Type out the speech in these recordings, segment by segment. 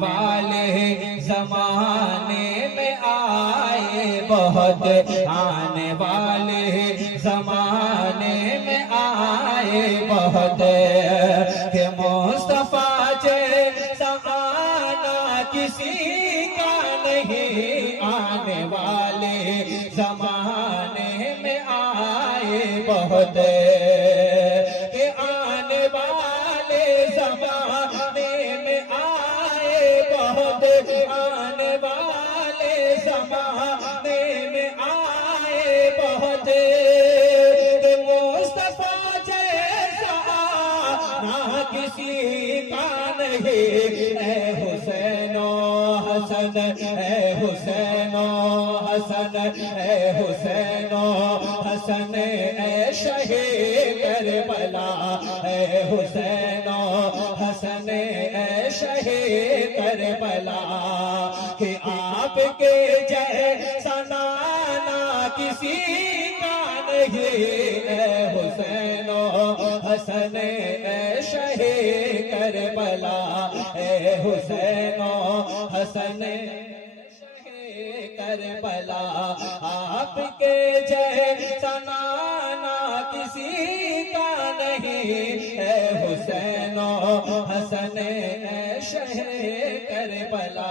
वाले जमाने में आए बहुत, आने वाले जमाने में आए बहुत, कि मुस्तफा जैसा आना किसी का नहीं, आने वाले जमाने में आए बहुत, कि आने वाले जमाने में आए बहुत, आने वाले जमाने में आए बहुत, कि मुस्तफा जैसा ना किसी का नहीं। ऐ हुसैनो हसन, ऐ हुसैनो हसन, ऐ हुसैनो हसन, ऐ शहे करबला, ऐ हुसैनो हसन, ऐ शहे करबला, कि आपके जैसा नाना किसी का नहीं। ऐ हुसैनो हसन, ऐ शहे करबला, ऐ हुसैनो हसन करबला, आपके जैसा नाना किसी का नहीं। ऐ हुसैनो हसन, ऐ शहे करबला।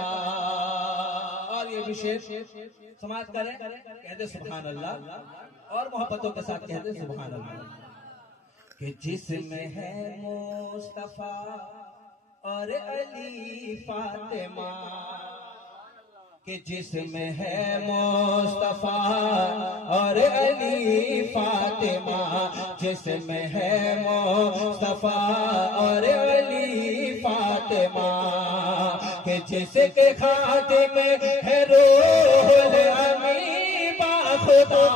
और ये विशेष समाज करें, कहते सुभान अल्लाह, और मोहब्बतों के साथ कहते सुभान अल्लाह, कि जिसमें है मुस्तफा और अली फातिमा, कि जिसमें है मुस्तफा और अली फातिमा, जिसमें है मुस्तफा और अली फातिमा, कि जिसके खातिम है रूहुल अमी बाखुदा,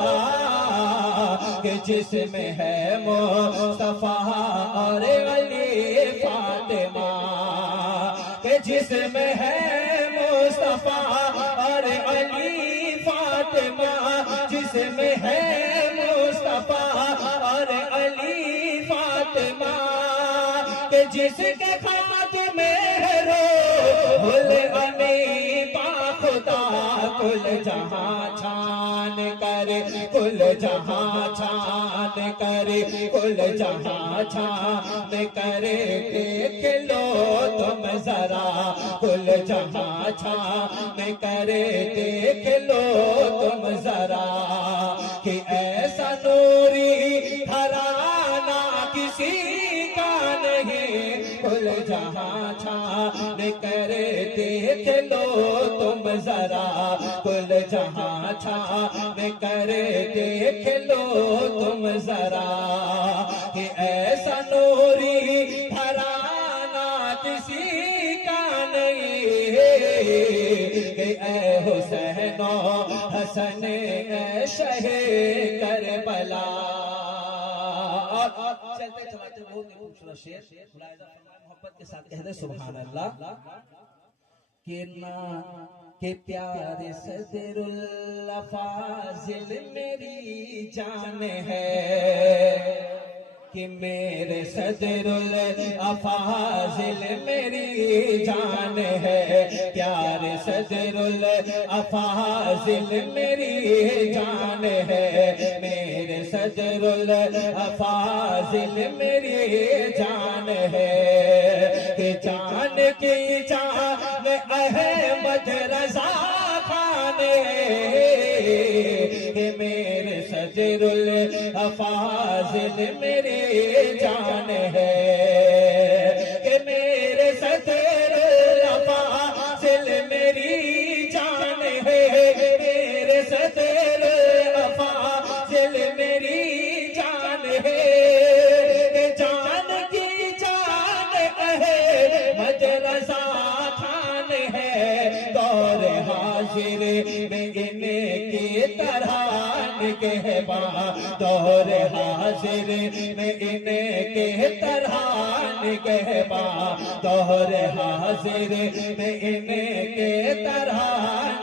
कि जिसमें है मुस्तफा और अली फातिमा, कि जिसमें है मुस्तफा और अली फातिमा, जिसमें है मुस्तफा और अली फातिमा, कि जिसके खातिम है रूहुल अमी बाखुदा, कुल जहां छान करे, कुल जहां छान करे, कुल जहां छान करे, देख लो तुम जरा, कुल जहां छान करे, देख लो तुम जरा, कि ऐसा नूरी घराना किसी का नहीं। कुल जहां छान करे, देख लो तुम जरा, कुल जहां छान करे, देख लो तुम जरा, कि ऐसा नूरी घराना किसी का नहीं। कि ऐ हुसैनो हसन, ऐ शहे करबला। और चलते चलाते बहुत ही खूबसूरत शेर, मोहब्बत के साथ कहते सुभान अल्लाह, कि ना के प्यारे सदरुल फाजिल मेरी जान है, कि मेरे सदरुल अफाजिल मेरी जान है, प्यारे सदरुल अफाजिल मेरी जान है, मेरे सदरुल अफाजिल मेरी जान है, कि जान की जान अहमद रजा खान, कि मेरे सदरुल अफाजिल मेरी जान है, कि मेरे सदरुल अफाजिल मेरी जान है, मेरे सदरुल अफाजिल मेरी जान है, कि जान की जान अहमद रजा खान है, दौर हाजिर में इनकी तरह निगहबा, दौर हाजिर में इनके तरह निगहबा, दौर हाजिर में इनके तरह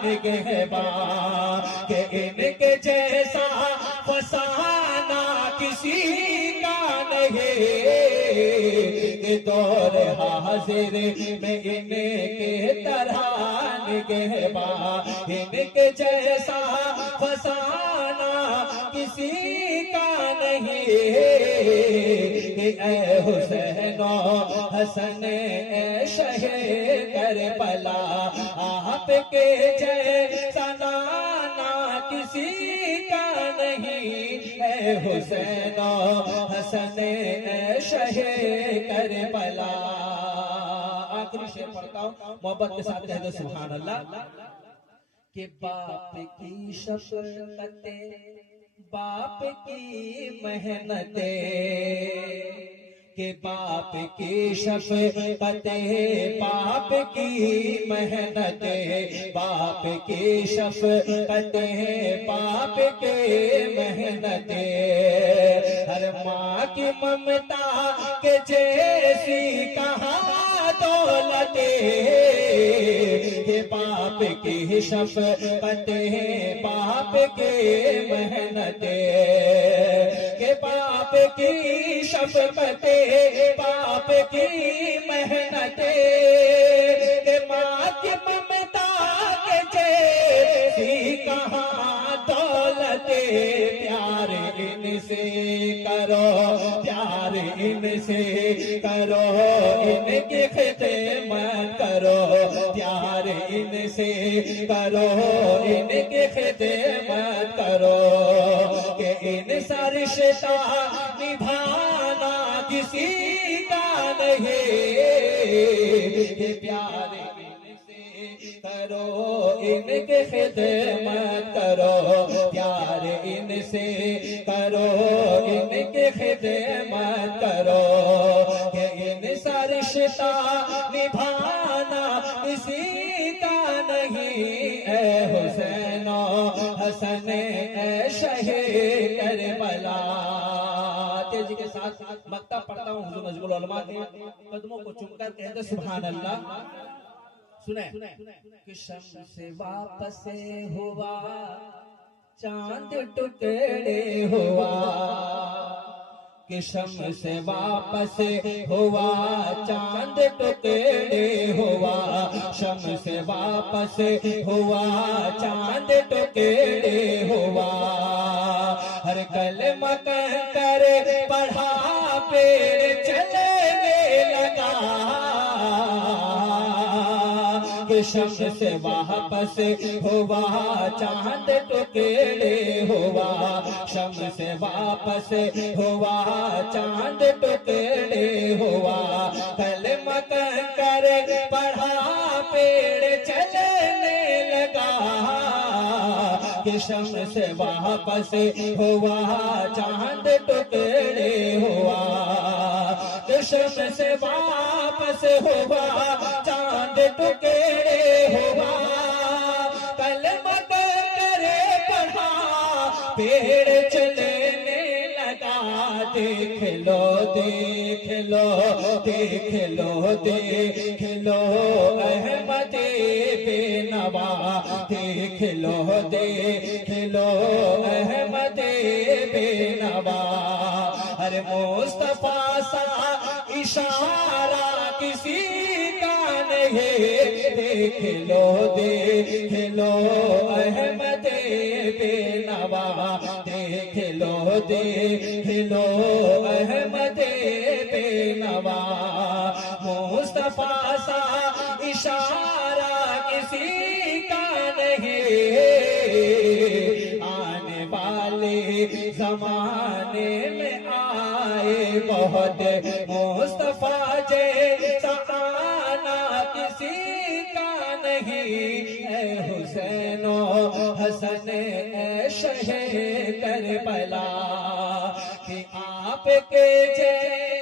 निगहबा, कि इनके जैसा फसाना किसी का नहीं। दौर हाजिर में इनके तरह निगहबा, इनके जैसा फसाना किसी का नहीं। ऐ हुसैनो हसन ऐ शहे करबला, आपके जैसा नाना किसी का नहीं। ऐ हुसैनो हसन ऐ शहे करबला। आखिरी शेर पढ़ता हूँ, मोहब्बत के साथ कह दो सुभान अल्लाह। कि बाप की शफकतें, बाप की मेहनतें, के बाप की शफकतें, बाप की मेहनतें, बाप की शफकतें, बाप के मेहनतें, हर माँ की ममता के जैसी कहाँ दौलतें। के बाप की शफकतें, बाप के मेहनतें, के बाप की शफकतें, बाप की मेहनतें, के माँ की ममता के जैसी कहाँ दौलतें। प्यार इनसे करो, प्यार इनसे करो, इनकी खिदमत करो, प्यार इनसे करो, इनकी खिदमत करो। कि इन रिश्ता निभाना किसी का नहीं। प्यार इनसे करो, इनकी खिदमत करो, प्यार इनसे करो, इनकी खिदमत करो। कि इन रिश्ता निभाना किसी का नहीं। ऐ हुसैनो हसन ऐ शहे करबला। तेजी के साथ मक्ता पढ़ता हूँ हुजूर नजमुल उलमा के कदमों को चूमकर कह दो सुभान अल्लाह। सुने कि शम्स से वापस हुआ चांद टुकड़े हुआ, कि शम्स से वापस हुआ चांद टुकड़े हुआ, शम्स से वापस हुआ चांद टुकड़े हुआ। हर कलमा कर पढ़ा पेड़ चलने लगा। कि शम्स से वापस हुआ चांद टुकड़े हुआ, शम्स से वापस हुआ चांद टुकड़े हुआ। कलमा कर पढ़ा पेड़ चलने लगा। कि शम्स से वापस हुआ चांद टुकड़े हुआ, कि शम्स से वापस हुआ चांद टुकड़े हुआ। कलमा करे पढ़ा पेड़ चलने लगा। देख लो देख लो देख लो देख लो अहमदे बेनवा, देख लो देख लो अहमदे बेनवा। हर मुस्तफा सा इशारा किसी का नहीं। देख लो अहमदे बेनवा, देख लो अहमदे बेनवा। मुस्तफा सा इशारा किसी का नहीं। आने वाले जमाने में आए बहुत मुस्तफा जैसा आना किसी का नहीं। ऐ हुसैनो हसन ऐ शहे करबला, कि आपके जैसा